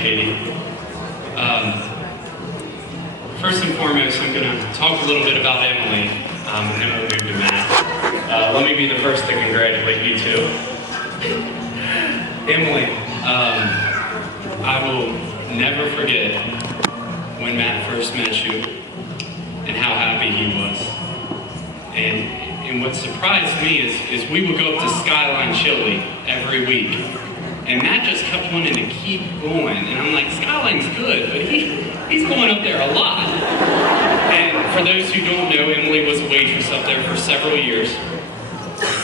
Katie. First and foremost, I'm going to talk a little bit about Emily, and then we'll move to Matt. Let me be the first to congratulate you too. Emily, I will never forget when Matt first met you and how happy he was. And what surprised me is we would go up to Skyline Chili every week. And Matt just kept wanting to keep going. And I'm like, Skyline's good, but he's going up there a lot. And for those who don't know, Emily was a waitress up there for several years.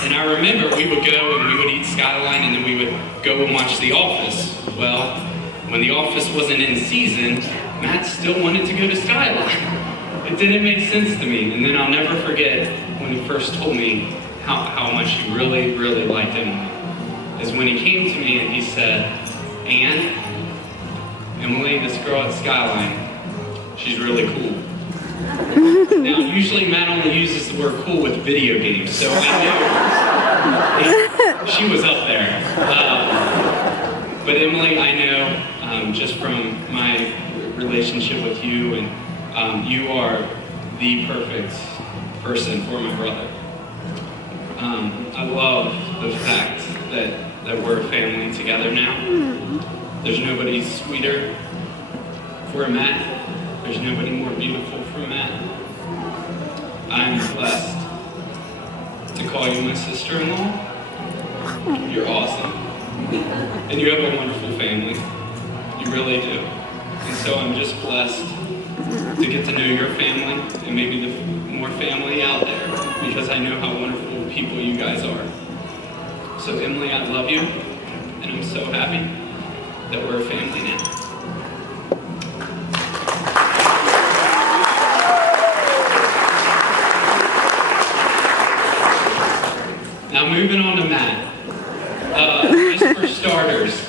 And I remember we would go and we would eat Skyline and then we would go and watch The Office. Well, when The Office wasn't in season, Matt still wanted to go to Skyline. It didn't make sense to me. And then I'll never forget when he first told me how much he really, really liked Emily. Is when he came to me and he said, Emily, this girl at Skyline, she's really cool. Now, usually Matt only uses the word cool with video games, so I knew she was up there. But Emily, I know just from my relationship with you, and you are the perfect person for my brother. I love the fact that we're a family together now. There's nobody sweeter for a Matt. There's nobody more beautiful for a Matt. I'm blessed to call you my sister-in-law. You're awesome. And you have a wonderful family. You really do. And so I'm just blessed to get to know your family and maybe the more family out there, because I know how wonderful people you guys are. So Emily, I love you, and I'm so happy that we're a family now. Now moving on to Matt. Just for starters,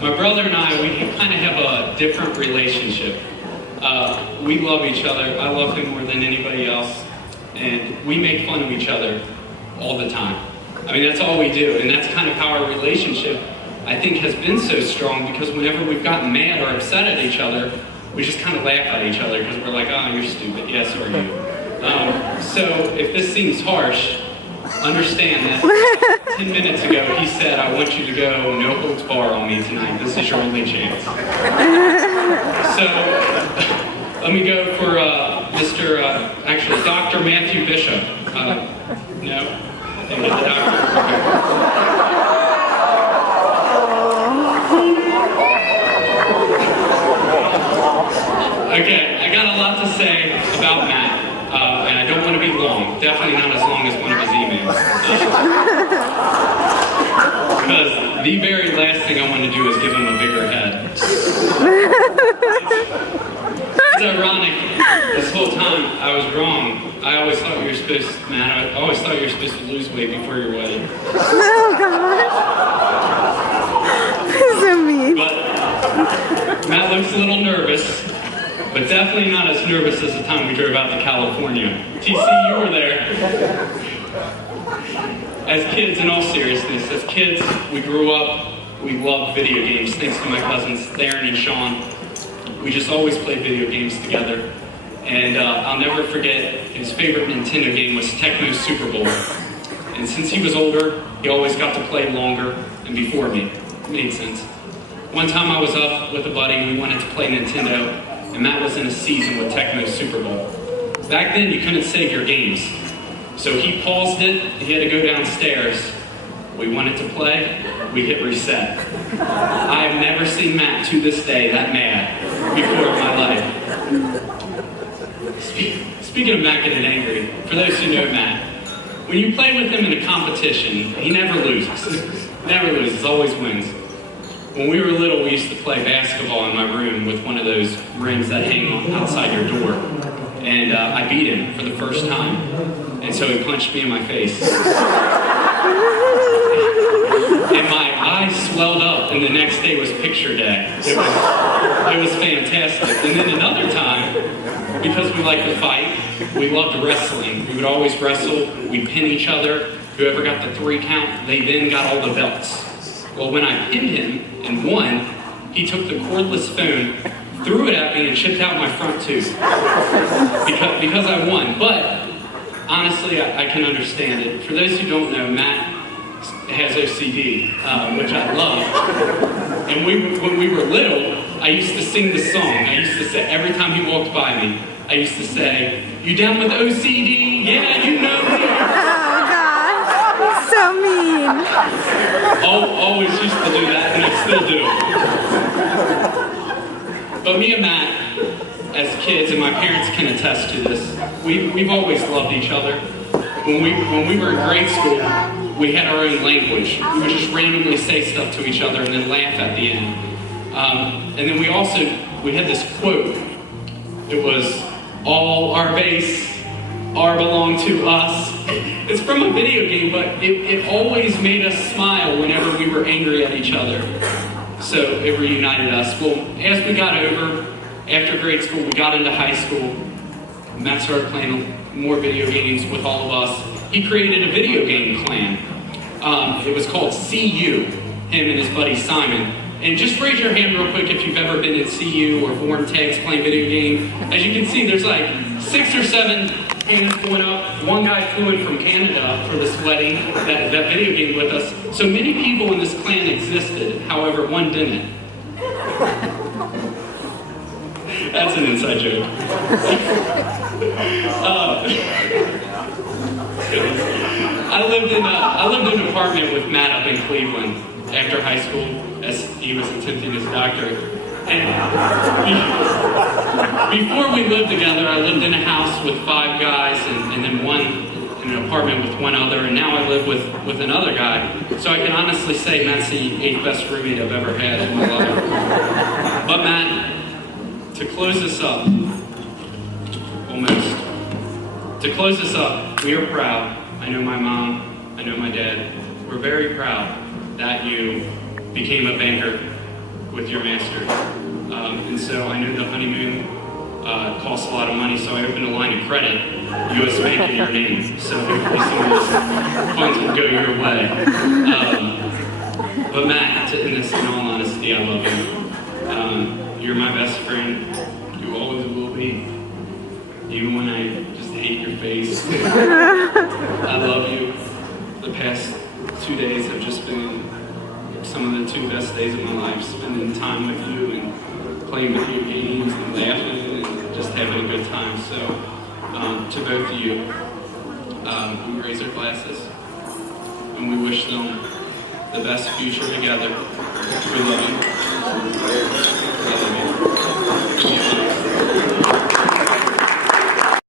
my brother and I, we kind of have a different relationship. We love each other. I love him more than anybody else, and we make fun of each other all the time. I mean, that's all we do, and that's kind of how our relationship, I think, has been so strong, because whenever we've gotten mad or upset at each other, we just kind of laugh at each other, because we're like, oh, you're stupid, yes, or you. So if this seems harsh, understand that 10 minutes ago he said, I want you to go no holds bar on me tonight. This is your only chance. So let me go for actually Dr. Matthew Bishop. No? Didn't get the doctor. Okay, I got a lot to say about Matt, and I don't want to be long. Definitely not as long as one of his emails. Because the very last thing I want to do is give him a bigger head. It's ironic. This whole time I was wrong. I always thought you were supposed to, Matt, I always thought you were supposed to lose weight before your wedding. Oh, God. That's so mean. But Matt looks a little nervous, but definitely not as nervous as the time we drove out to California. TC, you were there. As kids, in all seriousness, as kids, we grew up, we loved video games, thanks to my cousins, Theron and Sean. We just always played video games together. And I'll never forget, his favorite Nintendo game was Tecmo Super Bowl. And since he was older, he always got to play longer and before me. It made sense. One time I was up with a buddy, we wanted to play Nintendo, and Matt was in a season with Tecmo Super Bowl. Back then, you couldn't save your games. So he paused it, he had to go downstairs. We wanted to play, we hit reset. I have never seen Matt, to this day, that mad before in my life. Speaking of Matt getting angry, for those who know Matt, when you play with him in a competition, he never loses. Never loses, always wins. When we were little, we used to play basketball in my room with one of those rings that hang outside your door. And I beat him for the first time. And so he punched me in my face. And my eyes swelled up, and the next day was picture day. It was fantastic. And then another time, because we liked to fight, we loved wrestling. We would always wrestle, we'd pin each other. Whoever got the 3 count, they then got all the belts. Well, when I pinned him and won, he took the cordless phone, threw it at me, and chipped out my front tooth because I won. But honestly, I can understand it. For those who don't know, Matt has OCD, which I love. And when we were little, I used to sing the song. I used to say, every time he walked by me, I used to say, "You down with OCD? Yeah, you know me." Oh gosh, so mean. Always used to do that, and I still do. But me and Matt, as kids, and my parents can attest to this, we've always loved each other. When we were in grade school, we had our own language. We would just randomly say stuff to each other and then laugh at the end. And then we had this quote. It was, "All our base are belong to us." It's from a video game, but it always made us smile whenever we were angry at each other. So it reunited us. Well, as we got after grade school, we got into high school. Matt started playing more video games with all of us. He created a video game clan. It was called CU, him and his buddy Simon. And just raise your hand real quick if you've ever been in CU or form tags playing video game. As you can see, there's like 6 or 7 hands going up. One guy flew in from Canada for this wedding, that video game with us. So many people in this clan existed, however, one didn't. That's an inside joke. I lived in an apartment with Matt up in Cleveland after high school, as he was attempting his doctorate. And before we lived together, I lived in a house with 5 guys, and then in an apartment with one other, and now I live with another guy. So I can honestly say Matt's the 8th best roommate I've ever had in my life. But Matt, to close this up, we are proud. I know my mom, I know my dad. We're very proud that you became a banker with your master. And so I knew the honeymoon costs a lot of money, so I opened a line of credit, U.S. Bank in your name, so hopefully some of those funds will go your way. But Matt, in all honesty, I love you. You're my best friend. You always will be. Even when I just hate your face. I love you. The past 2 days have just been some of the 2 best days of my life, spending time with you and playing video games and laughing and just having a good time. So, to both of you, we raise our glasses and we wish them the best future together. We love you.